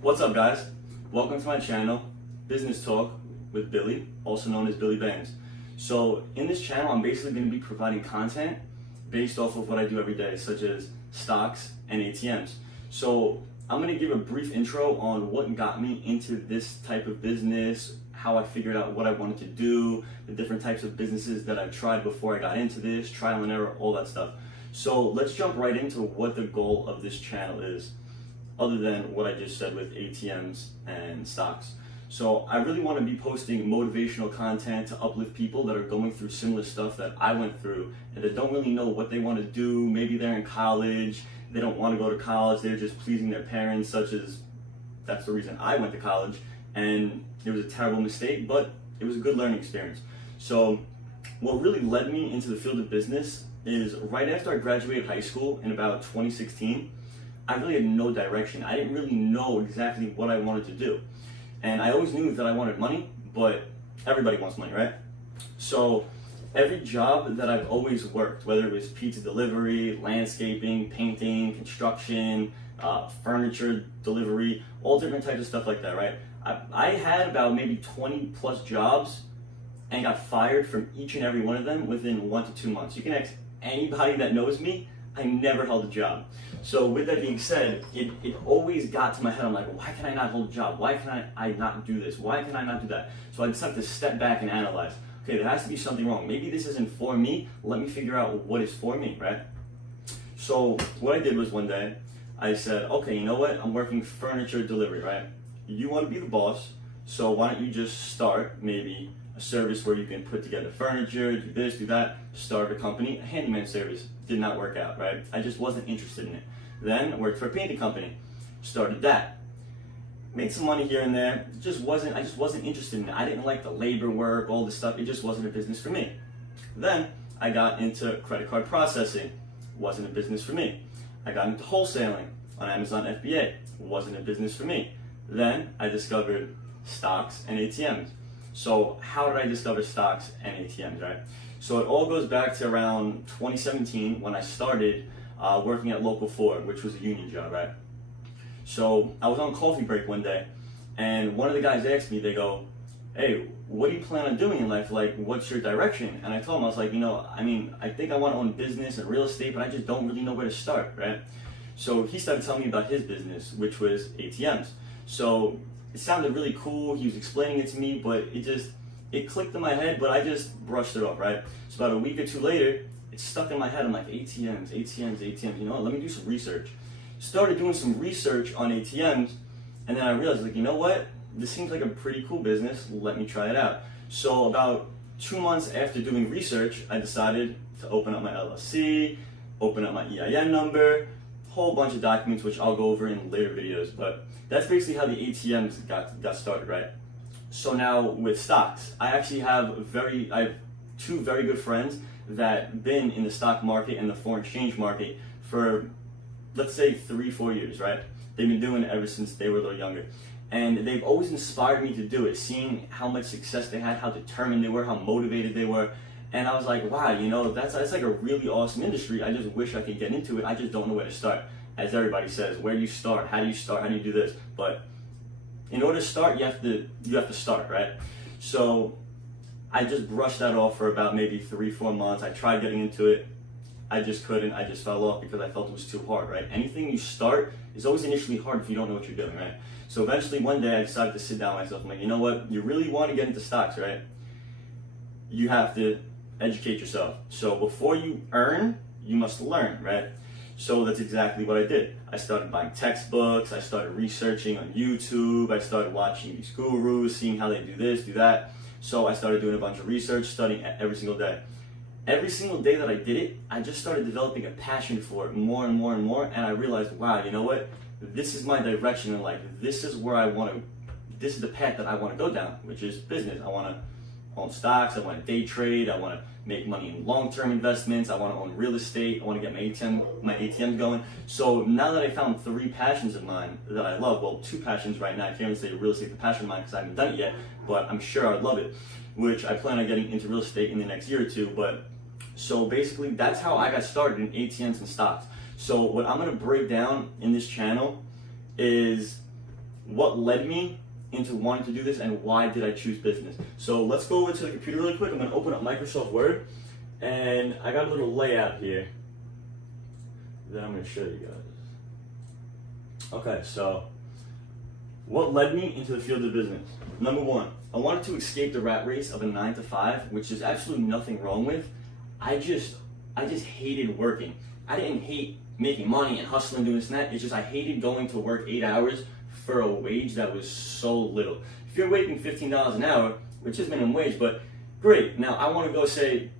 What's up, guys? Welcome to my channel, Business Talk with Billy, also known as BillyBandz. So in this channel, I'm basically going to be providing content based off of what I do every day, such as stocks and ATMs. So I'm going to give a brief intro on what got me into this type of business, how I figured out what I wanted to do, the different types of businesses that I've tried before I got into this, trial and error, all that stuff. So let's jump right into what the goal of this channel is, other than what I just said with ATMs and stocks. So I really want to be posting motivational content to uplift people that are going through similar stuff that I went through and that don't really know what they want to do. Maybe they're in college, they don't want to go to college, they're just pleasing their parents, such as that's the reason I went to college, and it was a terrible mistake, but it was a good learning experience. So what really led me into the field of business is right after I graduated high school in about 2016, I really had no direction. I didn't really know exactly what I wanted to do. And I always knew that I wanted money, but everybody wants money, right? So every job that I've always worked, whether it was pizza delivery, landscaping, painting, construction, furniture delivery, all different types of stuff like that, right? I had about maybe 20 plus jobs and got fired from each and every one of them within 1 to 2 months. You can ask anybody that knows me, I never held a job. So with that being said, it always got to my head, I'm like, why can I not hold a job? Why can I not do this? Why can I not do that? So I decided to step back and analyze. Okay, there has to be something wrong. Maybe this isn't for me. Let me figure out what is for me, right? So what I did was one day, I said, okay, you know what? I'm working furniture delivery, right? You want to be the boss, so why don't you just start maybe a service where you can put together furniture, do this, do that, start a company, a handyman service. Did not work out, right? I just wasn't interested in it. Then I worked for a painting company, started that. Made some money here and there, I just wasn't interested in it. I didn't like the labor work, all this stuff, it just wasn't a business for me. Then I got into credit card processing, wasn't a business for me. I got into wholesaling on Amazon FBA, wasn't a business for me. Then I discovered stocks and ATMs. So how did I discover stocks and ATMs, right? So it all goes back to around 2017 when I started working at Local 4, which was a union job, right? So I was on coffee break one day, and one of the guys asked me, they go, hey, what do you plan on doing in life? Like, what's your direction? And I told him, I was like, I think I want to own business and real estate, but I just don't really know where to start, right? So he started telling me about his business, which was ATMs. So it sounded really cool, he was explaining it to me, but it clicked in my head, but I just brushed it off, right? So about a week or two later, it stuck in my head. I'm like, ATMs, you know what, let me do some research. Started doing some research on ATMs, and then I realized, like, you know what, this seems like a pretty cool business, let me try it out. So about 2 months after doing research, I decided to open up my LLC, open up my EIN number, whole bunch of documents, which I'll go over in later videos, but that's basically how the ATMs got started, right? So now with stocks, I have two very good friends that been in the stock market and the foreign exchange market for, let's say, 3-4 years, right? They've been doing it ever since they were a little younger. And they've always inspired me to do it, seeing how much success they had, how determined they were, how motivated they were. And I was like, wow, that's like a really awesome industry. I just wish I could get into it. I just don't know where to start. As everybody says, where do you start? How do you start? How do you do this? But in order to start, you have to start, right? So I just brushed that off for about maybe 3-4 months. I tried getting into it. I just couldn't. I just fell off because I felt it was too hard, right? Anything you start is always initially hard if you don't know what you're doing, right? So eventually one day I decided to sit down with myself. I'm like, you know what? You really want to get into stocks, right? You have to educate yourself. So before you earn, you must learn, right? So that's exactly what I did. I started buying textbooks, I started researching on YouTube, I started watching these gurus, seeing how they do this, do that. So I started doing a bunch of research, studying every single day. Every single day that I did it, I just started developing a passion for it more and more and more, and I realized, wow, you know what? This is my direction in life. This is the path that I want to go down, which is business. I want to own stocks, I want to day trade, I want to make money in long-term investments, I want to own real estate, I want to get my ATMs going. So now that I found 3 passions of mine that I love, well, 2 passions right now, I can't even say real estate the passion of mine because I haven't done it yet, but I'm sure I'd love it, which I plan on getting into real estate in the next year or 2. But so basically that's how I got started in ATMs and stocks. So what I'm going to break down in this channel is what led me into wanting to do this and why did I choose business. So let's go over to the computer really quick. I'm gonna open up Microsoft Word and I got a little layout here that I'm gonna show you guys. Okay, so what led me into the field of business? Number one, I wanted to escape the rat race of a 9 to 5, which is absolutely nothing wrong with. I just hated working. I didn't hate making money and hustling, doing this and that. It's just I hated going to work 8 hours for a wage that was so little. If you're making $15 an hour, which is minimum wage, but great. Now I want to go say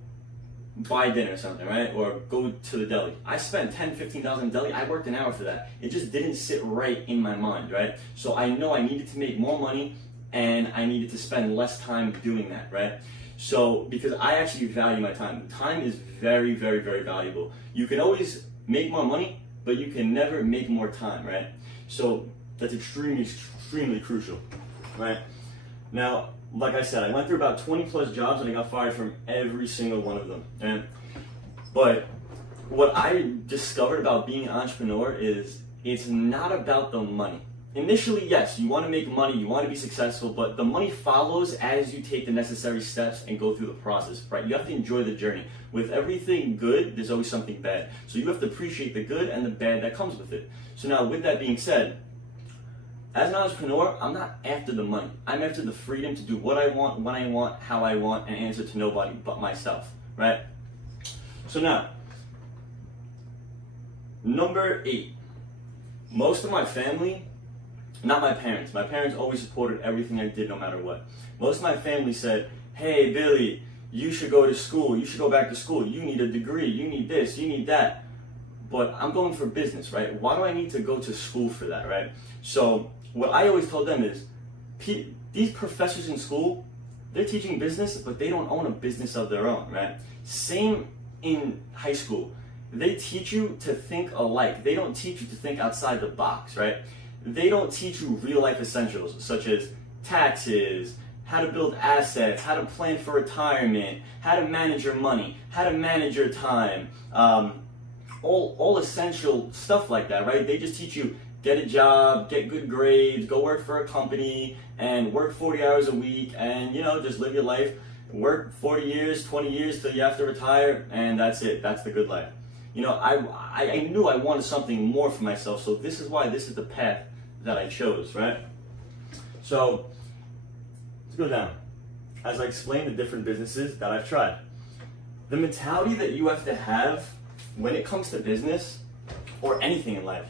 buy dinner or something, right? Or go to the deli. I spent $10, $15 in the deli. I worked an hour for that. It just didn't sit right in my mind, right? So I know I needed to make more money and I needed to spend less time doing that, right? So because I actually value my time. Time is very, very, very valuable. You can always make more money, but you can never make more time, right? So that's extremely, extremely crucial, right? Now, like I said, I went through about 20 plus jobs and I got fired from every single one of them. But what I discovered about being an entrepreneur is it's not about the money. Initially, yes, you want to make money, you want to be successful, but the money follows as you take the necessary steps and go through the process, right? You have to enjoy the journey. With everything good, there's always something bad. So you have to appreciate the good and the bad that comes with it. So now, with that being said, as an entrepreneur, I'm not after the money. I'm after the freedom to do what I want, when I want, how I want, and answer to nobody but myself, right? So now, number 8. Most of my family, not my parents. My parents always supported everything I did no matter what. Most of my family said, hey, Billy, you should go to school. You should go back to school. You need a degree. You need this. You need that. But I'm going for business, right? Why do I need to go to school for that, right? So what I always told them is, these professors in school, they're teaching business, but they don't own a business of their own, right? Same in high school. They teach you to think alike. They don't teach you to think outside the box, right? They don't teach you real life essentials such as taxes, how to build assets, how to plan for retirement, how to manage your money, how to manage your time, all essential stuff like that, right? They just teach you get a job, get good grades, go work for a company, and work 40 hours a week, and just live your life, work 40 years, 20 years till you have to retire, and that's it. That's the good life. I knew I wanted something more for myself, so this is why this is the path that I chose, right? So, let's go down. As I explain the different businesses that I've tried. The mentality that you have to have when it comes to business, or anything in life,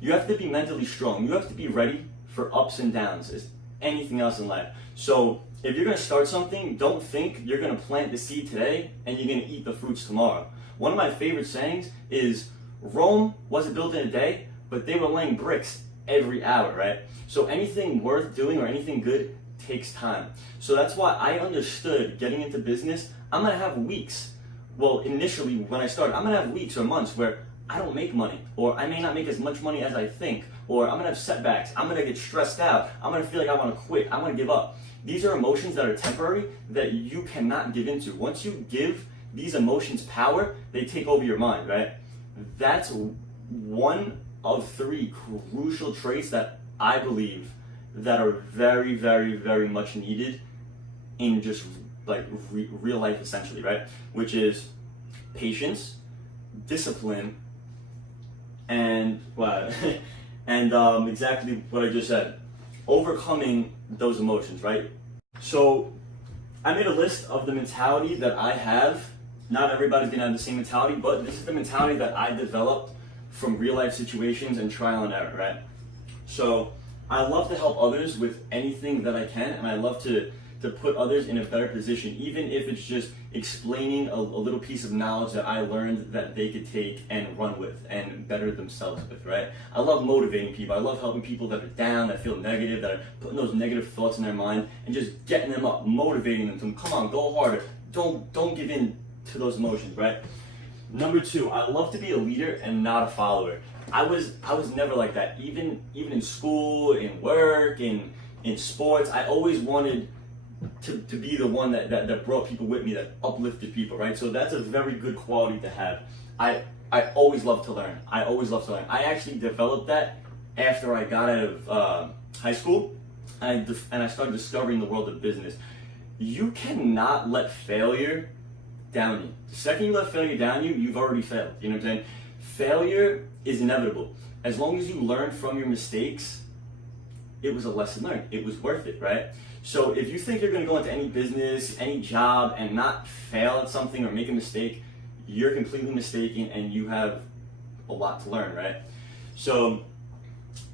you have to be mentally strong. You have to be ready for ups and downs as anything else in life. So, if you're gonna start something, don't think you're gonna plant the seed today and you're gonna eat the fruits tomorrow. One of my favorite sayings is, Rome wasn't built in a day, but they were laying bricks every hour, right? So anything worth doing or anything good takes time. So that's why I understood getting into business, I'm gonna have weeks. Well, initially when I started, I'm gonna have weeks or months where I don't make money, or I may not make as much money as I think, or I'm gonna have setbacks, I'm gonna get stressed out, I'm gonna feel like I wanna quit, I'm gonna give up. These are emotions that are temporary that you cannot give into. Once you give these emotions power, they take over your mind, right? That's one of 3 crucial traits that I believe that are very, very, very much needed in just like real life essentially, right? Which is patience, discipline, and exactly what I just said, overcoming those emotions, right? So I made a list of the mentality that I have. Not everybody's gonna have the same mentality, but this is the mentality that I developed from real life situations and trial and error, right? So I love to help others with anything that I can, and I love to put others in a better position, even if it's just explaining a little piece of knowledge that I learned that they could take and run with and better themselves with, right? I love motivating people. I love helping people that are down, that feel negative, that are putting those negative thoughts in their mind and just getting them up, motivating them to come on, go harder. Don't give in to those emotions, right? Number 2, I love to be a leader and not a follower. I was never like that. Even in school, in work, in sports, I always wanted to be the one that brought people with me, that uplifted people, right? So that's a very good quality to have. I always love to learn. I always love to learn. I actually developed that after I got out of high school, and I started discovering the world of business. You cannot let failure down you. The second you let failure down you, you've already failed. You know what I'm saying? Failure is inevitable. As long as you learn from your mistakes, it was a lesson learned. It was worth it, right? So if you think you're going to go into any business, any job, and not fail at something or make a mistake, you're completely mistaken, and you have a lot to learn, right? So,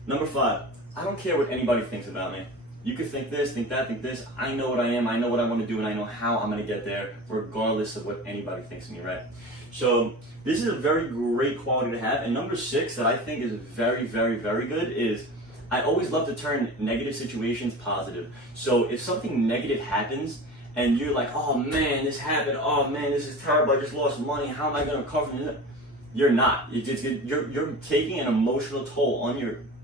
number 5, I don't care what anybody thinks about me. You could think this, think that, think this. I know what I am, I know what I want to do, and I know how I'm going to get there, regardless of what anybody thinks of me, right? So, this is a very great quality to have. And number 6 that I think is very, very, very good is I always love to turn negative situations positive. So if something negative happens and you're like, oh man, this happened, oh man, this is terrible, I just lost money, how am I going to recover from it? You're not. You're taking an emotional toll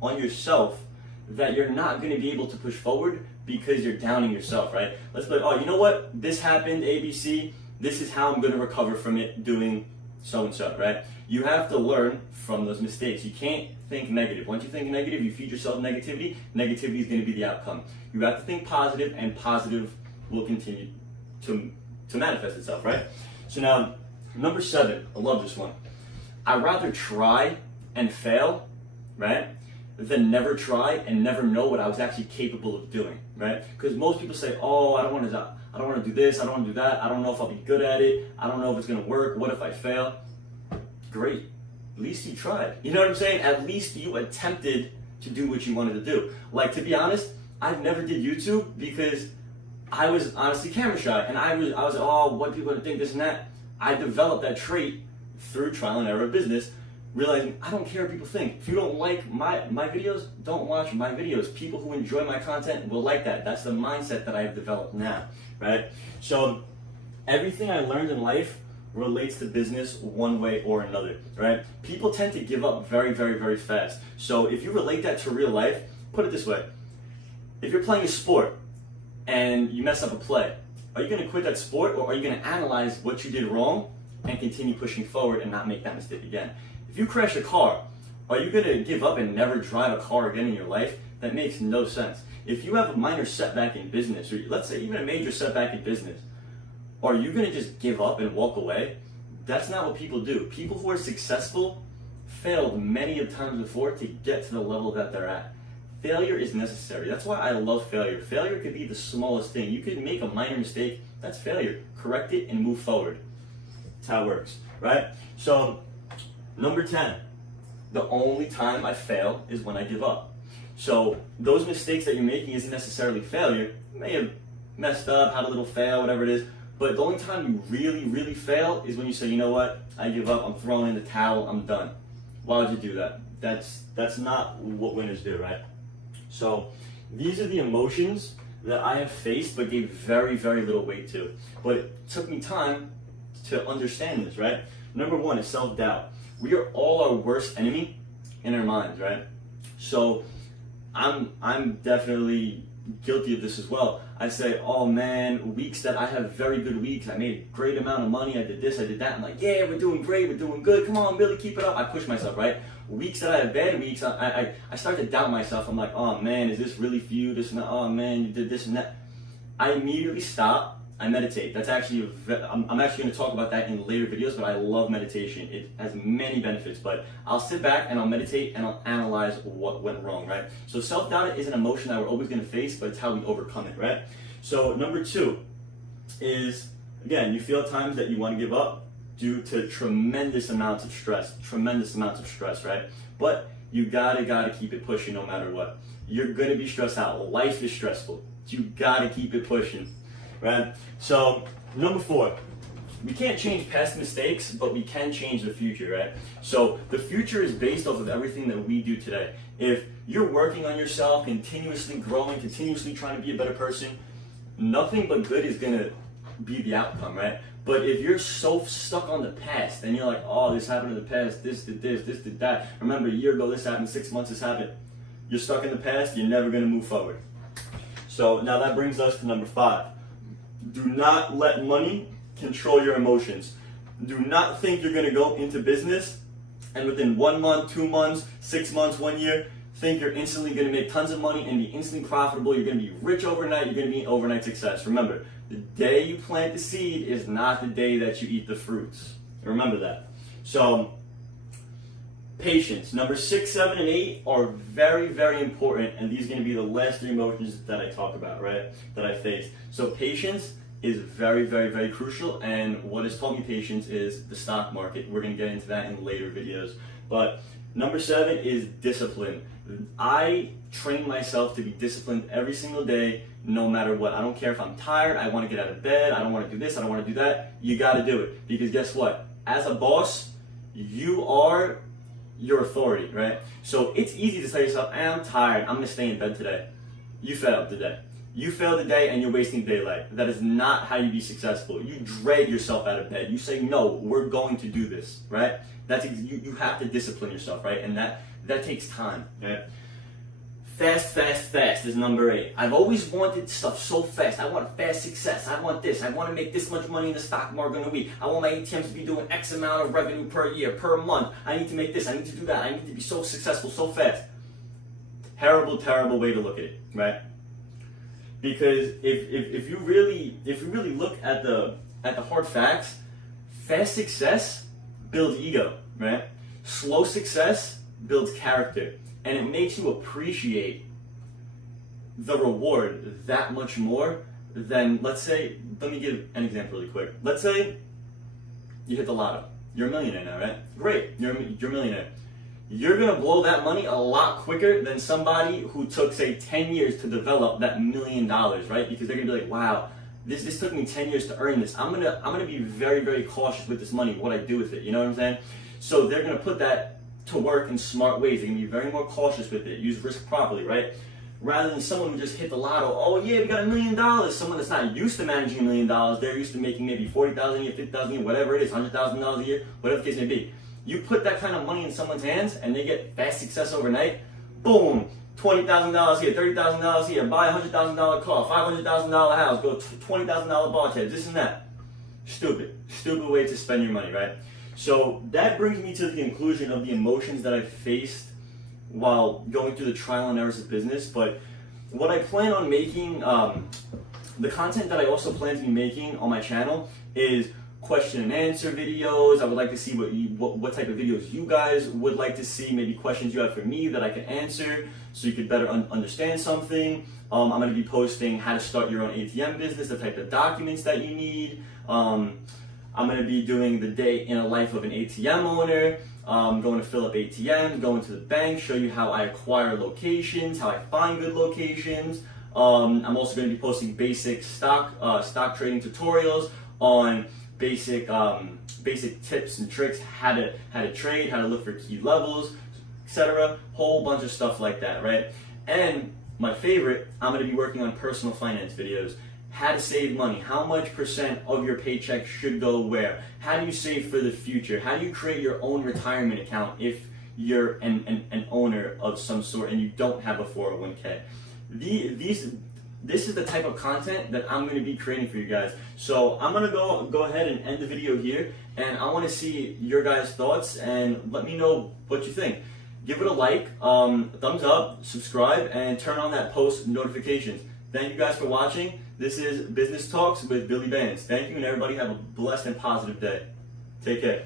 on yourself that you're not going to be able to push forward because you're downing yourself, right? Let's be like, oh, you know what? This happened, ABC. This is how I'm going to recover from it doing so and so, right? You have to learn from those mistakes. You can't think negative. Once you think negative, you feed yourself negativity. Negativity is going to be the outcome. You have to think positive, and positive will continue to manifest itself, right? So now, number 7, I love this one. I'd rather try and fail, right, than never try and never know what I was actually capable of doing, right? Because most people say, oh, I don't want to do this, I don't want to do that, I don't know if I'll be good at it, I don't know if it's going to work, what if I fail? Great. At least you tried. You know what I'm saying? At least you attempted to do what you wanted to do. Like, to be honest, I never did YouTube because I was honestly camera shy, and I was oh, what people are gonna think, this and that. I developed that trait through trial and error of business, realizing I don't care what people think. If you don't like my videos, don't watch my videos. People who enjoy my content will like that. That's the mindset that I've developed now, right? So everything I learned in life relates to business one way or another, right? People tend to give up very, very, very fast. So if you relate that to real life, put it this way. If you're playing a sport and you mess up a play, are you gonna quit that sport, or are you gonna analyze what you did wrong and continue pushing forward and not make that mistake again? If you crash a car, are you gonna give up and never drive a car again in your life? That makes no sense. If you have a minor setback in business, or let's say even a major setback in business, are you going to just give up and walk away? That's not what people do. People who are successful failed many of times before to get to the level that they're at. Failure is necessary. That's why I love failure. Failure could be the smallest thing. You could make a minor mistake. That's failure. Correct it and move forward. That's how it works, right? So, number 10. The only time I fail is when I give up. So, those mistakes that you're making isn't necessarily failure. You may have messed up, had a little fail, whatever it is. But the only time you really, really fail is when you say, you know what, I give up, I'm throwing in the towel, I'm done. Why would you do that? That's not what winners do, right? So these are the emotions that I have faced but gave very, very little weight to. But it took me time to understand this, right? Number 1 is self-doubt. We are all our worst enemy in our minds, right? So I'm definitely guilty of this as well. I say, oh man, weeks that I have very good weeks, I made a great amount of money, I did this, I did that, I'm like, yeah, we're doing great, we're doing good, come on, Billy, keep it up. I push myself, right? Weeks that I have bad weeks, I start to doubt myself. I'm like, oh man, is this really for you? This and that, oh man, you did this and that. I immediately stop, I meditate. That's actually, I'm actually going to talk about that in later videos, but I love meditation. It has many benefits, but I'll sit back and I'll meditate and I'll analyze what went wrong, right? So self-doubt is an emotion that we're always going to face, but it's how we overcome it, right? So number 2 is, again, you feel at times that you want to give up due to tremendous amounts of stress, right? But you gotta keep it pushing no matter what. You're going to be stressed out. Life is stressful. You gotta keep it pushing. Right? So, number 4, we can't change past mistakes, but we can change the future, right? So, the future is based off of everything that we do today. If you're working on yourself, continuously growing, continuously trying to be a better person, nothing but good is going to be the outcome, right? But if you're so stuck on the past, and you're like, oh, this happened in the past, this did this, this did that, remember a year ago this happened, 6 months this happened, you're stuck in the past, you're never going to move forward. So, now that brings us to number 5. Do not let money control your emotions. Do not think you're going to go into business and within 1 month, 2 months, 6 months, 1 year, think you're instantly going to make tons of money and be instantly profitable. You're going to be rich overnight. You're going to be an overnight success. Remember, the day you plant the seed is not the day that you eat the fruits. Remember that. So, patience. Number 6, 7, and 8 are very, very important, and these are going to be the last 3 emotions that I talk about, right? That I face. So, patience is very, very, very crucial, and what has taught me patience is the stock market. We're going to get into that in later videos. But number 7 is discipline. I train myself to be disciplined every single day, no matter what. I don't care if I'm tired, I want to get out of bed, I don't want to do this, I don't want to do that. You got to do it, because guess what? As a boss, you are your authority, right? So it's easy to tell yourself, I'm tired, I'm going to stay in bed today. You failed today. You failed today and you're wasting daylight. That is not how you be successful. You drag yourself out of bed. You say, no, we're going to do this, right? You have to discipline yourself, right? And that takes time, right? Fast, fast, fast is number 8. I've always wanted stuff so fast. I want fast success. I want this. I want to make this much money in the stock market in a week. I want my ATMs to be doing X amount of revenue per year, per month. I need to make this. I need to do that. I need to be so successful so fast. Terrible, terrible way to look at it, right? Because if you really look at the hard facts, fast success builds ego, right? Slow success builds character, and it makes you appreciate the reward that much more than, let's say, let me give an example really quick. Let's say you hit the lotto. You're a millionaire now, right? Great, you're a millionaire. You're gonna blow that money a lot quicker than somebody who took, say, 10 years to develop that $1 million, right? Because they're gonna be like, wow, this took me 10 years to earn this. I'm gonna be very, very cautious with this money, what I do with it, you know what I'm saying? So they're gonna put that to work in smart ways. They're gonna be very more cautious with it, use risk properly, right? Rather than someone who just hit the lotto, oh yeah, we got $1 million. Someone that's not used to managing $1 million, they're used to making maybe $40,000 a year, $50,000 a year, whatever it is, $100,000 a year, whatever the case may be. You put that kind of money in someone's hands and they get fast success overnight, boom, $20,000 here, $30,000 here, buy a $100,000 car, $500,000 house, go $20,000 bar tab, this and that. Stupid way to spend your money, right? So that brings me to the conclusion of the emotions that I faced while going through the trial and errors of business. But what I plan on making, the content that I also plan to be making on my channel is question and answer videos. I would like to see what type of videos you guys would like to see, maybe questions you have for me that I can answer so you could better understand something. I'm going to be posting how to start your own ATM business, the type of documents that you need. I'm going to be doing the day in a life of an ATM owner, going to fill up ATMs, going to the bank, show you how I acquire locations, how I find good locations. I'm also going to be posting basic stock trading tutorials on basic tips and tricks, how to trade, how to look for key levels, etc. Whole bunch of stuff like that, right? And my favorite, I'm going to be working on personal finance videos. How to save money, how much % of your paycheck should go where, how do you save for the future, how do you create your own retirement account if you're an owner of some sort and you don't have a 401k. This is the type of content that I'm going to be creating for you guys. So I'm going to go ahead and end the video here, and I want to see your guys' thoughts and let me know what you think. Give it a like, thumbs up, subscribe, and turn on that post notifications. Thank you guys for watching. This is Business Talks with BillyBandz. Thank you, and everybody have a blessed and positive day. Take care.